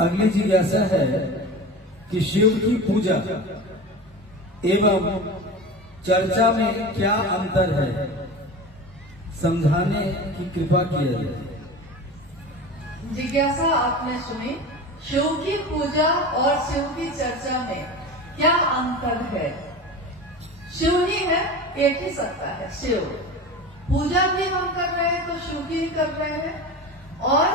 अगली जिज्ञासा है कि शिव की पूजा एवं चर्चा में क्या अंतर है, समझाने की कृपा किया जाए। जिज्ञासा आपने सुनी। शिव की पूजा और शिव की चर्चा में क्या अंतर है? शिव ही है, एक ही सत्ता है शिव। पूजा भी हम कर रहे हैं तो शिव की ही कर रहे हैं, और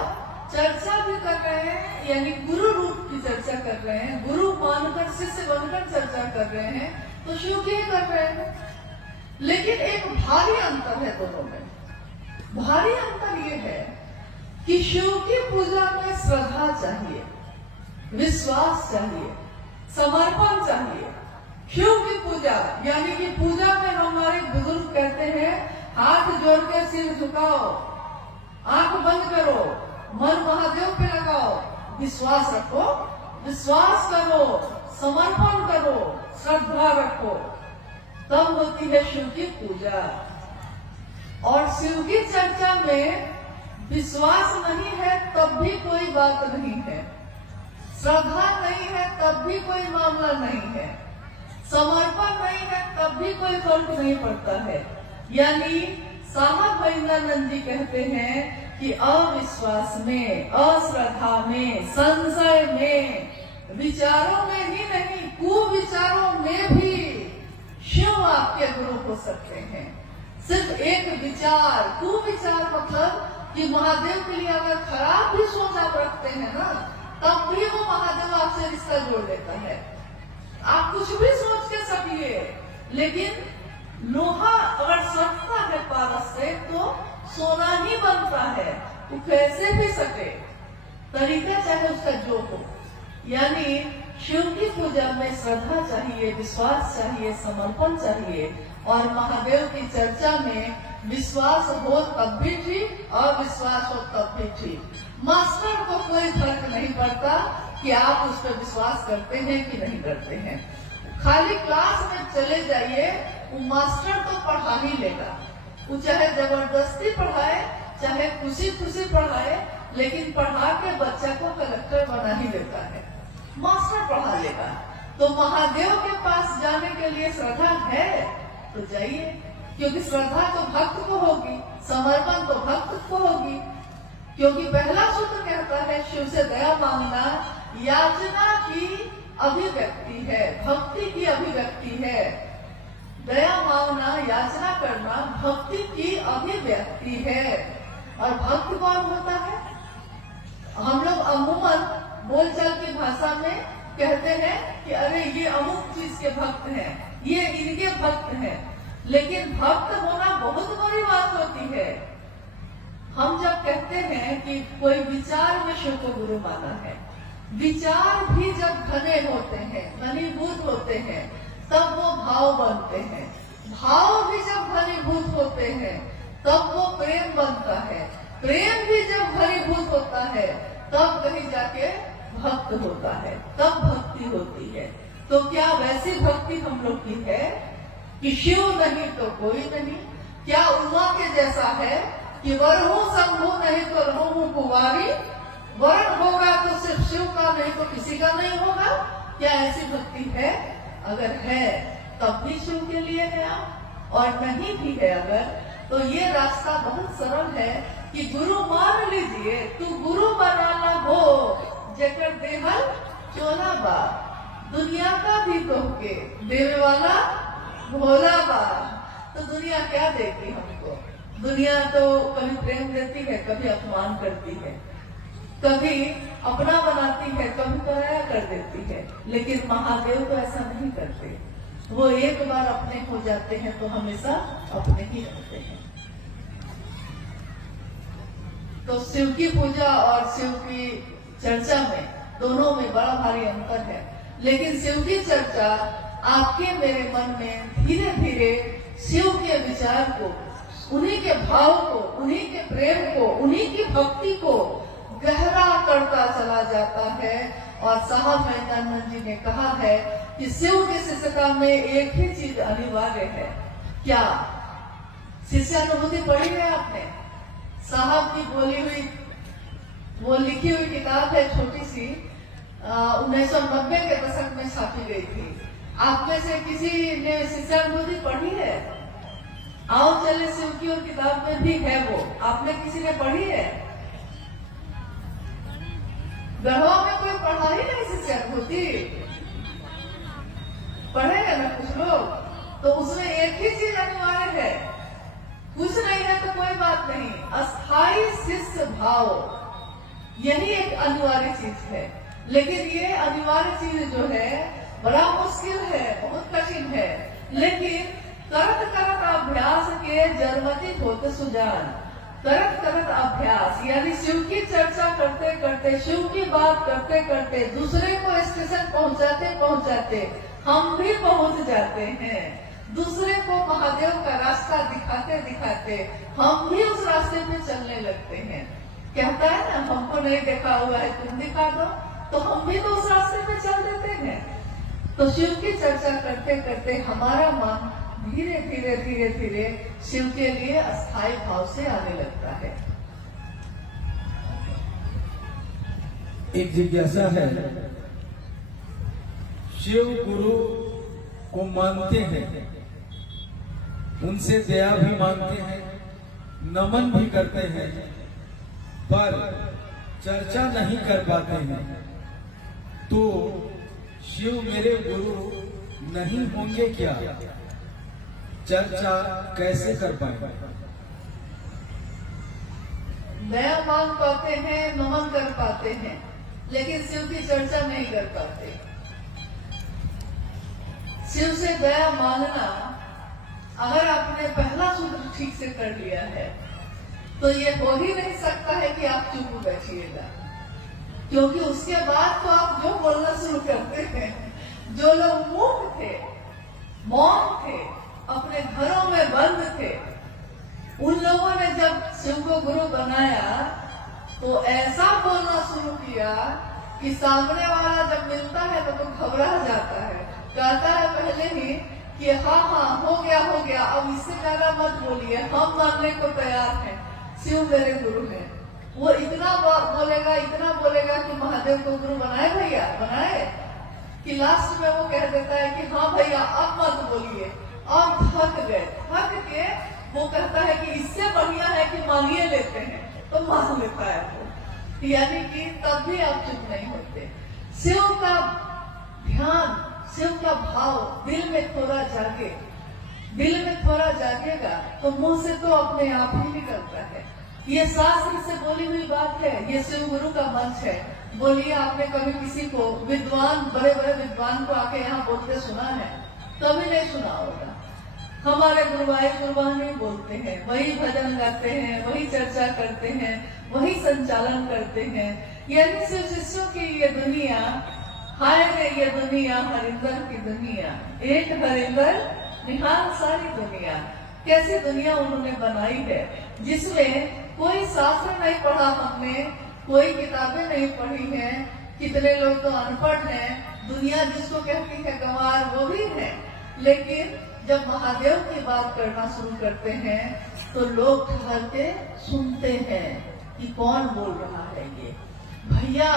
चर्चा भी कर रहे हैं, यानी गुरु रूप की चर्चा कर रहे हैं, गुरु मानकर शिष्य बनकर चर्चा कर रहे हैं तो शिव की ही कर रहे हैं। लेकिन एक भारी अंतर है दोनों में। भारी अंतर ये है कि शिव की पूजा में श्रद्धा चाहिए, विश्वास चाहिए, समर्पण चाहिए। शिव की पूजा यानी कि पूजा में हमारे बुजुर्ग कहते हैं हाथ जोड़ के सिर झुकाओ, आंख बंद करो, मन महादेव पे लगाओ, विश्वास रखो, विश्वास करो, समर्पण करो, श्रद्धा रखो, तब होती है शिव की पूजा। और शिव की चर्चा में विश्वास नहीं है तब भी कोई बात नहीं है, श्रद्धा नहीं है तब भी कोई मामला नहीं है, समर्पण नहीं है तब भी कोई फर्क नहीं पड़ता है। यानी साहब वैद्यानंद जी कहते हैं कि अविश्वास में, अश्रद्धा में, संशय में, विचारों में ही नहीं कुविचारों में भी शिव आपके गुरु हो सकते हैं। सिर्फ एक विचार, कुविचार मतलब कि महादेव के लिए अगर खराब भी सोच आप रखते हैं ना, तब भी वो महादेव आपसे रिश्ता जोड़ लेता है। आप कुछ भी सोच के सकिए, लेकिन लोहा अगर सटता है पारस से तो सोना ही बनता है, वो कैसे भी सके, तरीका चाहे उसका जो हो। यानी शिव की पूजा में श्रद्धा चाहिए, विश्वास चाहिए, समर्पण चाहिए, और महादेव की चर्चा में विश्वास हो तब भी ठीक, अविश्वास हो तब भी ठीक। मास्टर को कोई फर्क नहीं पड़ता कि आप उस पर विश्वास करते हैं कि नहीं करते हैं। खाली क्लास में चले जाइए, वो मास्टर तो पढ़ा ही लेगा, वो चाहे जबरदस्ती पढ़ाए, चाहे खुशी खुशी पढ़ाए, लेकिन पढ़ा के बच्चा को कलेक्टर बना ही देता है, मास्टर पढ़ा लेगा। तो महादेव के पास जाने के लिए श्रद्धा है तो जाइए, क्योंकि श्रद्धा तो भक्त को होगी, समर्पण तो भक्त को होगी। क्योंकि पहला सूत्र कहता है शिव से दया मांगना याचना की अभिव्यक्ति है, भक्ति की अभिव्यक्ति है। दया मांगना, याचना करना भक्ति की अभिव्यक्ति है। और भक्त कौन होता है? हम लोग अमूमन बोलचाल की भाषा में कहते हैं कि अरे ये अमुक चीज के भक्त हैं, ये इनके भक्त हैं, लेकिन भक्त होना बहुत बड़ी बात होती है। हम जब कहते हैं कि कोई विचार में शिव को गुरु माना है, विचार भी जब घने होते हैं, घनीभूत होते हैं, तब वो भाव बनते हैं। भाव भी जब घनीभूत होते हैं तब वो प्रेम बनता है। प्रेम भी जब घनीभूत होता है तब कहीं जाके भक्त होता है, तब भक्ति होती है। तो क्या वैसी भक्ति हम लोग की है कि शिव नहीं तो कोई नहीं? क्या उमा के जैसा है कि वर हूँ शंभु नहीं तो रहूं कुंवारी, वरण होगा तो सिर्फ शिव का नहीं तो किसी का नहीं होगा? क्या ऐसी भक्ति है? अगर है तब भी शिव के लिए है आप, और नहीं भी है अगर, तो ये रास्ता बहुत सरल है कि गुरु मान लीजिए, तू गुरु बनाना हो जेकर देहल चोला बा, दुनिया का भी तोहके देवे वाला भोला बा। तो दुनिया क्या देती हमको? दुनिया तो कभी प्रेम देती है, कभी अपमान करती है, कभी अपना बनाती है, कभी पराया कर देती है। लेकिन महादेव तो ऐसा नहीं करते, वो एक बार अपने हो जाते हैं तो हमेशा अपने ही रहते हैं। तो शिव की पूजा और शिव की चर्चा में, दोनों में बड़ा भारी अंतर है। लेकिन शिव की चर्चा आपके मेरे मन में धीरे धीरे शिव के विचार को, उन्हीं के भाव को, उन्हीं के प्रेम को, उन्हीं की भक्ति को गहरा करता चला जाता है। और साहब वैद्यानंद जी ने कहा है कि शिव की शिष्यता में एक ही चीज अनिवार्य है। क्या? शिष्यानुभूति पढ़ी है आपने? साहब की बोली हुई, वो लिखी हुई किताब है छोटी सी, 1990 के दशक में छापी गई थी। आप में से किसी ने शिष्यानुभूति पढ़ी है? आओ चले शिव की और किताब में भी है वो, आपने किसी ने पढ़ी है? गढ़वा में कोई पढ़ा ही नहीं शिष्यानुभूति, पढ़ेगा ना कुछ लोग? तो उसमें एक ही चीज अनिवार्य है, कुछ नहीं है तो कोई बात नहीं, अस्थाई शिष्य भाव, यही एक अनिवार्य चीज है। लेकिन ये अनिवार्य चीज जो है बड़ा मुश्किल है, बहुत कठिन है। लेकिन करत करत अभ्यास के जरमति होते सुजान, करत करत अभ्यास यानी शिव की चर्चा करते करते, शिव की बात करते करते, दूसरे को स्टेशन पहुंचाते पहुंचाते हम भी पहुंच जाते हैं। दूसरे को महादेव का रास्ता दिखाते दिखाते हम भी उस रास्ते पे चलने लगते हैं। कहता है ना, हमको नहीं देखा हुआ है तुम दिखा दो, तो हम भी तो उस रास्ते पे चल देते हैं। तो शिव की चर्चा करते करते हमारा मन धीरे धीरे धीरे धीरे शिव के लिए अस्थायी भाव से आने लगता है। एक जिज्ञासा है, शिव गुरु को मानते हैं, उनसे दया भी मांगते हैं, नमन भी करते हैं, पर चर्चा नहीं कर पाते हैं, तो शिव मेरे गुरु नहीं होंगे क्या? चर्चा कैसे कर पाएंगे? दया मांग पाते हैं, नमन कर पाते हैं, लेकिन शिव की चर्चा नहीं कर पाते। शिव से दया मांगना, अगर आपने पहला सूत्र ठीक से कर लिया है तो ये हो ही नहीं सकता है कि आप चुप बैठिएगा, क्योंकि उसके बाद तो आप जो बोलना शुरू करते हैं। जो लोग मूक थे, मौन थे, अपने घरों में बंद थे, उन लोगों ने जब शिव को गुरु बनाया तो ऐसा बोलना शुरू किया कि सामने वाला जब मिलता है तो घबरा जाता है, कहता है पहले ही कि हाँ हाँ हो गया, अब इससे ज्यादा मत बोलिए, हम मानने को तैयार हैं, शिव मेरे गुरु हैं। वो इतना बोलेगा कि महादेव को गुरु बनाए भैया, बनाए, कि लास्ट में वो कह देता है कि हाँ भैया अब मत बोलिए, अब थक गए, थक के वो कहता है कि इससे बढ़िया है कि मांगिए लेते हैं, तो मांग लेता है वो। यानी कि तब भी आप चुप नहीं होते। शिव का ध्यान, शिव का भाव दिल में थोड़ा जागे, दिल में थोड़ा जागेगा तो मुंह से तो अपने आप ही निकलता है। ये शास्त्र से बोली हुई बात है, ये शिव गुरु का मंच है। बोलिए, आपने कभी किसी को विद्वान, बड़े बड़े विद्वान को आके यहाँ बोलते सुना है? कभी नहीं सुना होगा। हमारे गुरुवान ही बोलते हैं, वही भजन गाते हैं, वही चर्चा करते हैं, वही संचालन करते हैं। यानी शिव शिष्यों की ये दुनिया, हाय रे ये दुनिया, हरिंदर की दुनिया, एक हरिंदर निहाल सारी दुनिया। कैसी दुनिया उन्होंने बनाई है, जिसमें कोई शास्त्र नहीं पढ़ा हमने, कोई किताबें नहीं पढ़ी हैं। कितने लोग तो अनपढ़ हैं, दुनिया जिसको कहती है गंवार वो भी है। लेकिन जब महादेव की बात करना शुरू करते हैं तो लोग ठहर के सुनते हैं कि कौन बोल रहा है ये, भैया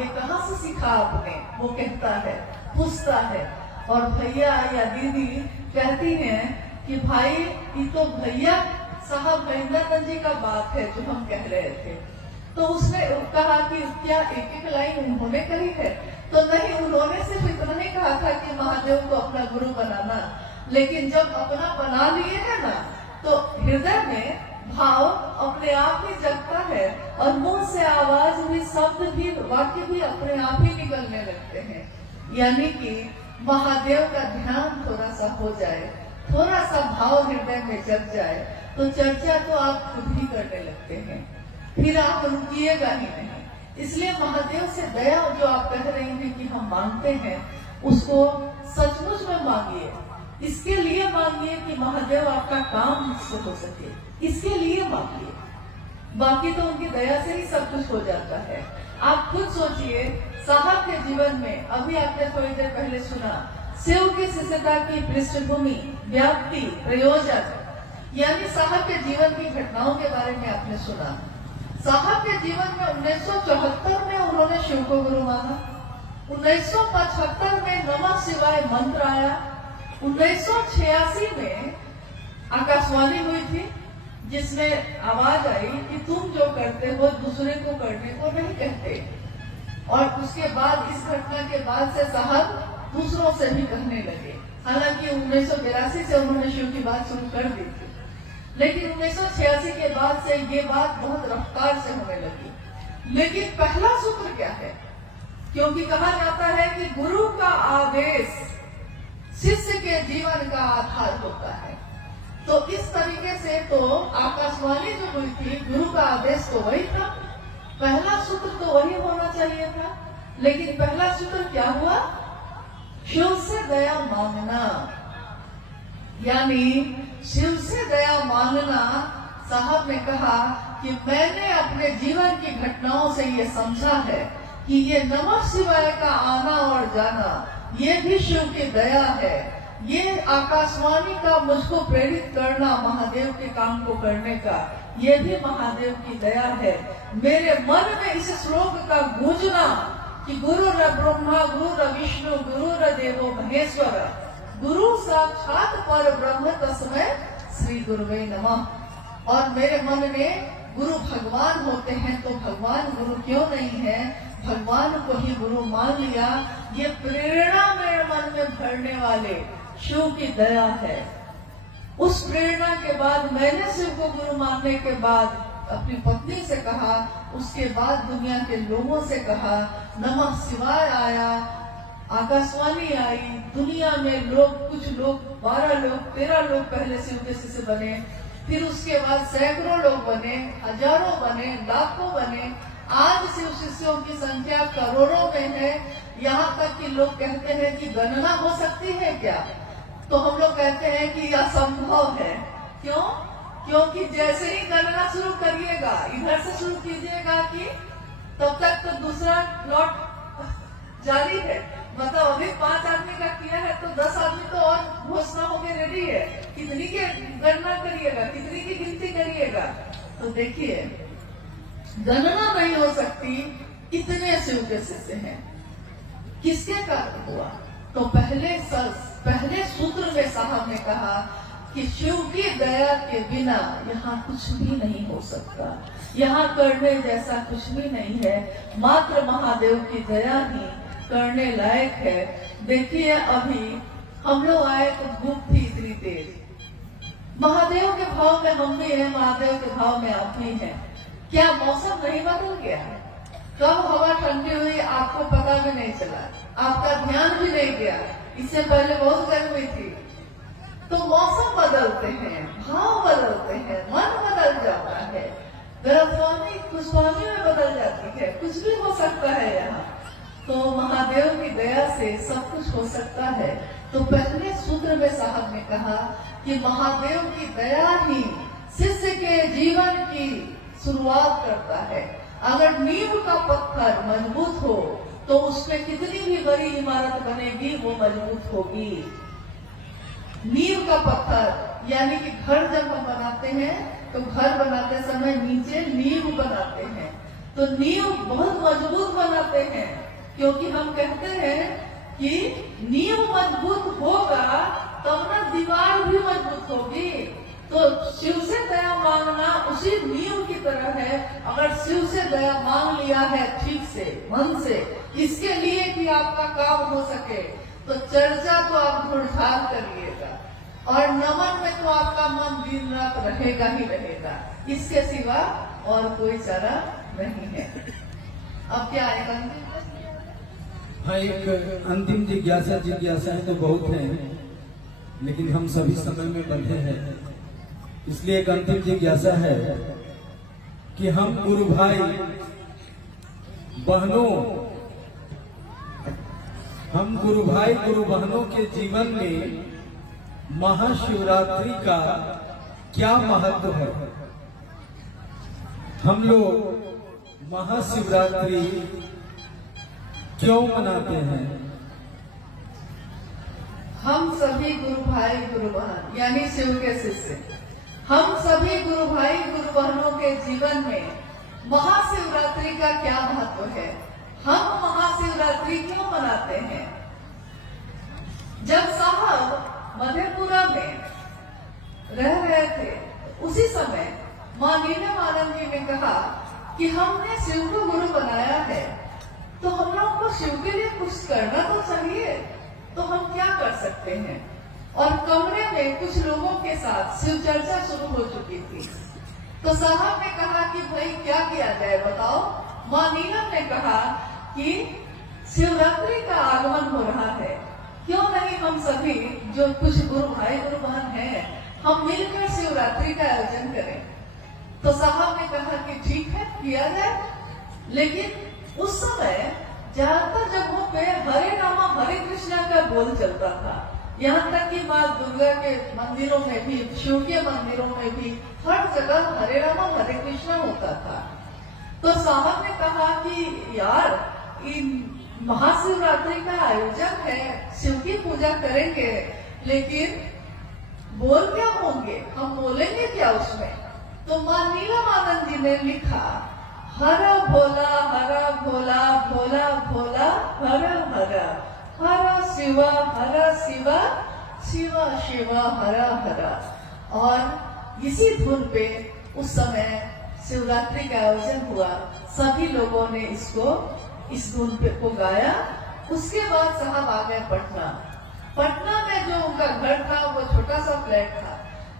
ये कहाँ से सीखा आपने, वो कहता है, पूछता है। और भैया या दीदी कहती हैं कि भाई ये तो भैया साहब महेंद्रानंद जी का बात है जो हम कह रहे थे। तो उसने कहा कि क्या एक एक लाइन उन्होंने कही है? तो नहीं, उन्होंने सिर्फ इतना ही कहा था कि महादेव को अपना गुरु बनाना। लेकिन जब अपना बना लिए है ना, तो हृदय में भाव अपने आप ही जगता है और मुंह से आवाज भी, शब्द भी, वाक्य भी अपने आप ही निकलने लगते हैं। यानी कि महादेव का ध्यान थोड़ा सा हो जाए, थोड़ा सा भाव हृदय में जग जाए तो चर्चा तो आप खुद ही करने लगते हैं, फिर आप रुकिएगा ही नहीं। इसलिए महादेव से दया जो आप कह रही हैं कि हम मांगते हैं, उसको सचमुच में मांगिए। इसके लिए मांगिए कि महादेव आपका काम मुझसे हो सके, इसके लिए मांगिए। बाकी तो उनकी दया से ही सब कुछ हो जाता है। आप खुद सोचिए, साहब के जीवन में, अभी आपने थोड़ी देर पहले सुना, शिव की शिष्यता की पृष्ठभूमि, व्याप्ति, प्रयोजन, यानी साहब के जीवन की घटनाओं के बारे में आपने सुना। साहब के जीवन में 1974 में उन्होंने शिव को गुरु माना, 1975 में नमः शिवाय मंत्र आया। 1986 में आकाशवाणी हुई थी जिसमें आवाज आई कि तुम जो करते हो दूसरे को करने को नहीं कहते। और उसके बाद इस घटना के बाद से साहब दूसरों से भी कहने लगे। हालांकि 1982 से उन्होंने शिव की बात शुरू कर दी थी, लेकिन 1986 के बाद से ये बात बहुत रफ्तार से होने लगी। लेकिन पहला सूत्र क्या है? क्योंकि कहा जाता है कि गुरु का आदेश शिष्य के जीवन का आधार होता है। तो इस तरीके से तो आकाशवाणी जो हुई थी, गुरु का आदेश तो वही था, पहला सूत्र तो वही होना चाहिए था। लेकिन पहला सूत्र क्या हुआ? शिव से दया मांगना। यानी शिव से दया मांगना। साहब ने कहा कि मैंने अपने जीवन की घटनाओं से ये समझा है कि ये नमः शिवाय का आना और जाना ये भी शिव की दया है। ये आकाशवाणी का मुझको प्रेरित करना महादेव के काम को करने का, ये भी महादेव की दया है। मेरे मन में इस श्लोक का गूंजना कि गुरु र ब्रह्मा गुरु र विष्णु गुरु र देवो महेश्वर गुरु साक्षात पर ब्रह्म तस्मै श्री गुरुवे नमः। और मेरे मन में गुरु भगवान होते हैं तो भगवान गुरु क्यों नहीं है, भगवान को ही गुरु मान लिया। ये प्रेरणा मेरे मन में भरने वाले शिव की दया है। उस प्रेरणा के बाद मैंने शिव को गुरु मानने के बाद अपनी पत्नी से कहा, उसके बाद दुनिया के लोगों से कहा, नमः शिवाय आया, आकाशवाणी आई, दुनिया में लोग कुछ लोग 12 लोग 13 लोग पहले शिव के शिष्य बने, फिर उसके बाद सैकड़ों लोग बने, हजारों बने, लाखों बने। आज शिव शिष्यों की संख्या करोड़ों में है। यहाँ तक कि लोग कहते हैं कि गणना हो सकती है क्या? तो हम लोग कहते हैं कि असंभव है। क्यों? क्योंकि जैसे ही गणना शुरू करिएगा, इधर से शुरू कीजिएगा कि तब तक तो दूसरा लॉट जारी है। मतलब अभी 5 आदमी का किया है तो 10 आदमी तो और घोषणा होके रेडी है। कितनी की गणना करिएगा, कितनी की गिनती करिएगा? तो देखिए गणना नहीं हो सकती, इतने शिव के शिष्य हैं। किसके कारण हुआ? तो पहले सूत्र में साहब ने कहा कि शिव की दया के बिना यहाँ कुछ भी नहीं हो सकता, यहाँ करने जैसा कुछ भी नहीं है। मात्र महादेव की दया ही करने लायक है। देखिए अभी हम लोग आए तो धूप थी इतनी तेज, महादेव के भाव में हम भी हैं, महादेव के भाव में आप भी हैं। क्या मौसम नहीं बदल गया है? कब हवा ठंडी हुई आपको पता भी नहीं चला, आपका ध्यान भी नहीं गया। इससे पहले बहुत गर्मी थी। तो मौसम बदलते हैं, भाव बदलते हैं, मन बदल जाता है, गर्भवानी खुशहाली में बदल जाती है, कुछ भी हो सकता है यहाँ। तो महादेव की दया से सब कुछ हो सकता है। तो पहले सूत्र में साहब ने कहा कि महादेव की दया ही शिष्य के जीवन की शुरुआत करता है। अगर नींव का पत्थर मजबूत हो तो उसमें कितनी भी बड़ी इमारत बनेगी वो मजबूत होगी। नींव का पत्थर यानी कि घर जब हम बनाते हैं तो घर बनाते समय नीचे नींव बनाते हैं, तो नींव बहुत मजबूत बनाते हैं, क्योंकि हम कहते हैं कि नींव मजबूत होगा तब ना दीवार भी मजबूत होगी। तो शिव से दया मांगना उसी नींव की तरह है। अगर शिव से दया मांग लिया है ठीक से, मन से, इसके लिए कि आपका काम हो सके, तो चर्चा तो आप ढूंढाल करिएगा और नमन में तो आपका मन दिन रात रहेगा ही रहेगा। इसके सिवा और कोई चारा नहीं है। अब क्या आएगा? हाँ, एक अंतिम जिज्ञासाएं तो बहुत हैं, लेकिन हम सभी समय में बंधे हैं। इसलिए एक अंतिम जिज्ञासा है कि हम गुरु भाई बहनों, हम गुरु भाई गुरु बहनों के जीवन में महाशिवरात्रि का क्या महत्व है? हम लोग महाशिवरात्रि क्यों मनाते हैं? हम सभी गुरु भाई गुरु बहन यानी शिव के शिष्य, हम सभी गुरु भाई गुरु बहनों के जीवन में महाशिवरात्रि का क्या महत्व है? हम महाशिवरात्रि शिवरात्रि क्यों मनाते हैं? जब साहब मधेपुरा में रह रहे थे, उसी समय मां नीलमानंद जी ने कहा कि हमने शिव को गुरु बनाया है, तो हम लोग को शिव के लिए कुछ करना तो चाहिए, तो हम क्या कर सकते हैं? और कमरे में कुछ लोगों के साथ शिव चर्चा शुरू हो चुकी थी। तो साहब ने कहा कि भाई क्या किया जाए बताओ। मां नीलम ने कहा कि शिवरात्रि का आगमन हो रहा है, क्यों नहीं हम सभी जो कुछ गुरु भाई गुरु बहन हैं, हम मिलकर शिवरात्रि का आयोजन करें। तो साहब ने कहा कि ठीक है, किया जाए। लेकिन उस समय ज्यादातर जगहों पे हरे रामा हरे कृष्णा का बोल चलता था। यहाँ तक कि माँ दुर्गा के मंदिरों में भी, शिव के मंदिरों में भी हर जगह हरे रामा हरे कृष्णा होता था। तो साहब ने कहा कि यार, इन महाशिवरात्रि का आयोजन है, शिव की पूजा करेंगे, लेकिन बोल क्या होंगे, हम बोलेंगे क्या उसमें? तो मां नीलमानंद जी ने लिखा, हरा भोला भोला भोला हरा हरा, हरा शिवा शिवा शिवा हरा हरा। और इसी धुन पे उस समय शिवरात्रि का आयोजन हुआ। सभी लोगों ने इस धुन पे को गाया। उसके बाद साहब आ गए पटना में जो उनका घर था वो छोटा सा फ्लैट था।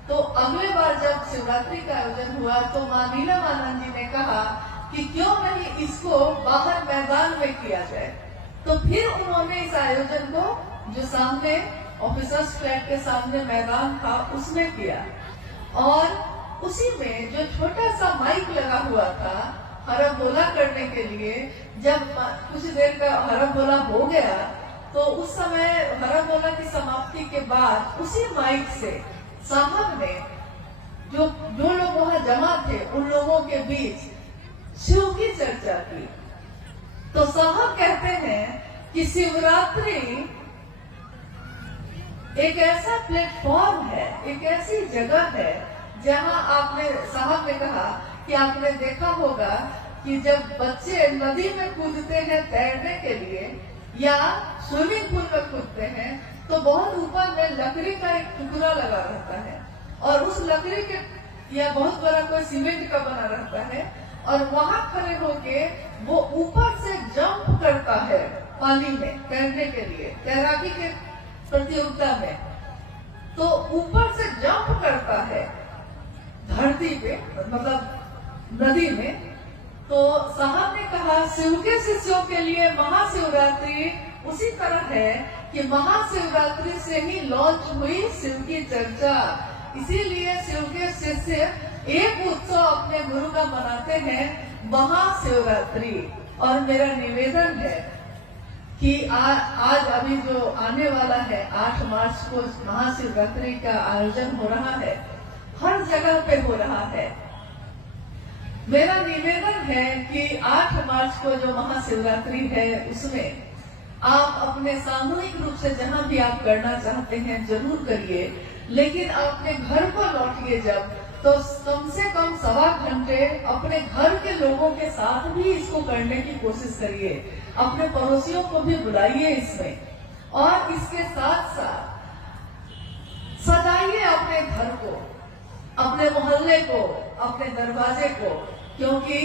तो अगले बार जब शिवरात्रि का आयोजन हुआ तो मां नीलमानंद जी ने कहा कि क्यों नहीं इसको बाहर मैदान में किया जाए। तो फिर उन्होंने इस आयोजन को जो सामने ऑफिसर्स फ्लैट के सामने मैदान था उसमें किया, और उसी में जो छोटा सा माइक लगा हुआ था हरा बोला करने के लिए, जब कुछ देर का हरा बोला हो गया तो उस समय हरा बोला की समाप्ति के बाद उसी माइक से साहब ने जो लोग वहां जमा थे उन लोगों के बीच शिव की चर्चा की। तो साहब कहते हैं कि शिवरात्रि एक ऐसा प्लेटफॉर्म है, एक ऐसी जगह है जहां आपने, साहब ने कहा कि आपने देखा होगा कि जब बच्चे नदी में कूदते हैं तैरने के लिए या स्विमिंग पूल में कूदते हैं तो बहुत ऊपर में लकड़ी का एक टुकड़ा लगा रहता है, और उस लकड़ी के या बहुत बड़ा कोई सीमेंट का बना रहता है, और वहां खड़े होके वो ऊपर से जंप करता है पानी में तैरने के लिए, तैराकी के प्रतियोगिता में। तो ऊपर से जंप करता है धरती पे, मतलब नदी में। तो साहब ने कहा शिव के शिष्यों के लिए महाशिवरात्रि उसी तरह है कि महाशिवरात्रि से ही लॉन्च हुई शिव की चर्चा। इसीलिए शिव के शिष्य एक उत्सव अपने गुरु का मनाते हैं, महाशिवरात्रि। और मेरा निवेदन है कि आज अभी जो आने वाला है 8 मार्च को महाशिवरात्रि का आयोजन हो रहा है, हर जगह पे हो रहा है। मेरा निवेदन है कि 8 मार्च को जो महाशिवरात्रि है उसमें आप अपने सामूहिक रूप से जहां भी आप करना चाहते हैं जरूर करिए, लेकिन अपने घर को लौटिए जब, तो कम से कम 1.25 घंटे अपने घर के लोगों के साथ भी इसको करने की कोशिश करिए। अपने पड़ोसियों को भी बुलाइए इसमें, और इसके साथ साथ सजाइए अपने घर को, अपने मोहल्ले को, अपने दरवाजे को, क्योंकि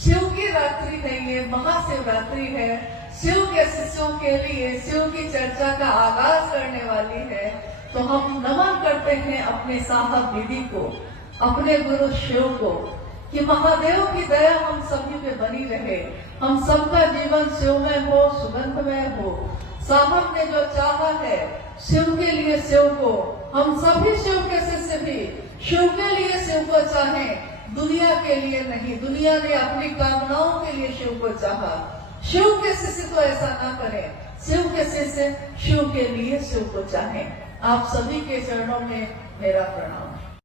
शिव की रात्रि है, ये महाशिवरात्रि है। शिव के शिष्यों के लिए शिव की चर्चा का आगाज करने वाली है। तो हम नमन करते हैं अपने साहब दीदी को, अपने गुरु शिव को, कि महादेव की दया हम सभी पे बनी रहे, हम सबका जीवन शिवमय हो, सुगंधमय हो। साहब ने जो चाहा है शिव के लिए शिव को, हम सभी शिव के शिष्य भी शिव के लिए शिव को चाहें, दुनिया के लिए नहीं। दुनिया ने अपनी कामनाओं के लिए शिव को चाहा, शिव के शिष्य तो ऐसा ना करें। शिव के शिष्य शिव के लिए शिव को चाहें। आप सभी के चरणों में मेरा प्रणाम।